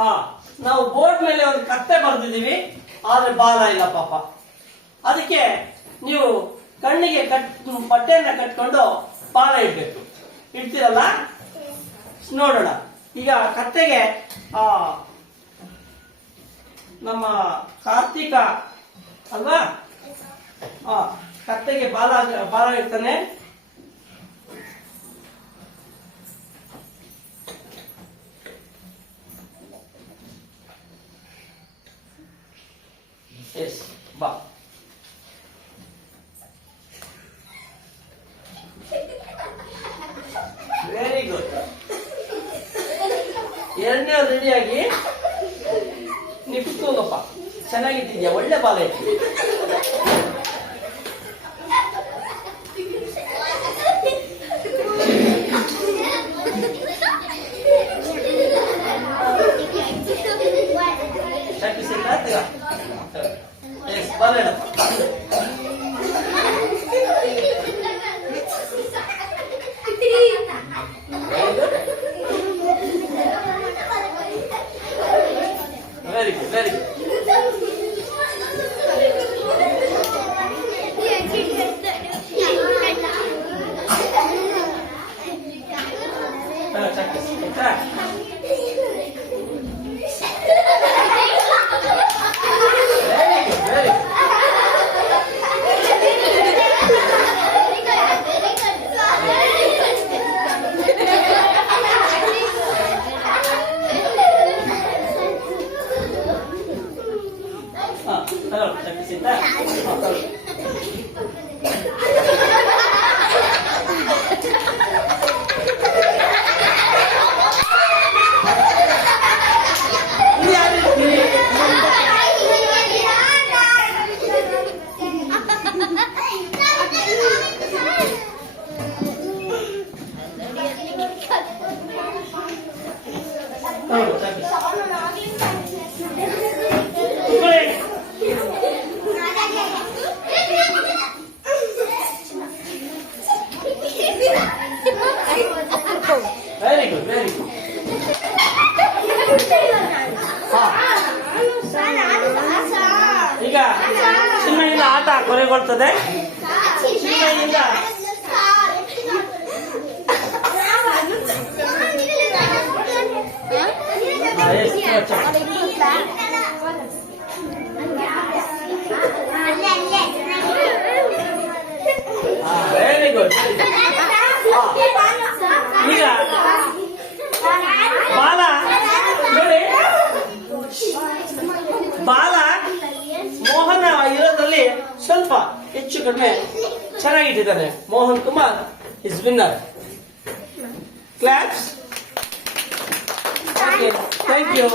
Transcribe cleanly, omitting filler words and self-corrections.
ಹಾ, ನಾವು ಬೋರ್ಡ್ ಮೇಲೆ ಒಂದು ಕತ್ತೆ ಬರೆದಿದ್ದೀವಿ, ಆದ್ರೆ ಬಾಲ ಇಲ್ಲ ಪಾಪ. ಅದಕ್ಕೆ ನೀವು ಕಣ್ಣಿಗೆ ಬಟ್ಟೆಯನ್ನ ಕಟ್ಕೊಂಡು ಬಾಲ ಇಡ್ಬೇಕು. ಇಡ್ತೀರಲ್ಲ, ನೋಡೋಣ. ಈಗ ಕತ್ತೆಗೆ ನಮ್ಮ ಕಾರ್ತಿಕ ಅಲ್ವಾ, ಕತ್ತೆಗೆ ಬಾಲ ಇಡ್ತಾನೆ. ಎಸ್, ಬಾ. Very good. ಎರಡನೇ ರೆಡಿಯಾಗಿ ನೀವು ಕುತ್ಕೋಗಪ್ಪ. ಚೆನ್ನಾಗಿಟ್ಟಿದ್ಯಾ, ಒಳ್ಳೆ ಬಾಲ ಇತ್ತು. ಬಾಲ ಇಡಪ್ಪ. Very good, very good. Very good, very good. ಈಗ ಚಿನ್ಮಯಿಂದ ಆಟ ಕೊನೆಗೊಳ್ತದೆ. ಚಿನ್ಮಯಿಂದ ವೆರಿ ಗುಡ್. ಈಗ ಬಾಲ ನೋಡಿ, ಬಾಲ ಮೋಹನ ಇರೋದ್ರಲ್ಲಿ ಸ್ವಲ್ಪ ಹೆಚ್ಚು ಕಡಿಮೆ ಚೆನ್ನಾಗಿಟ್ಟಿದ್ದಾನೆ. Mohan Kumar is winner. Claps. Thank you.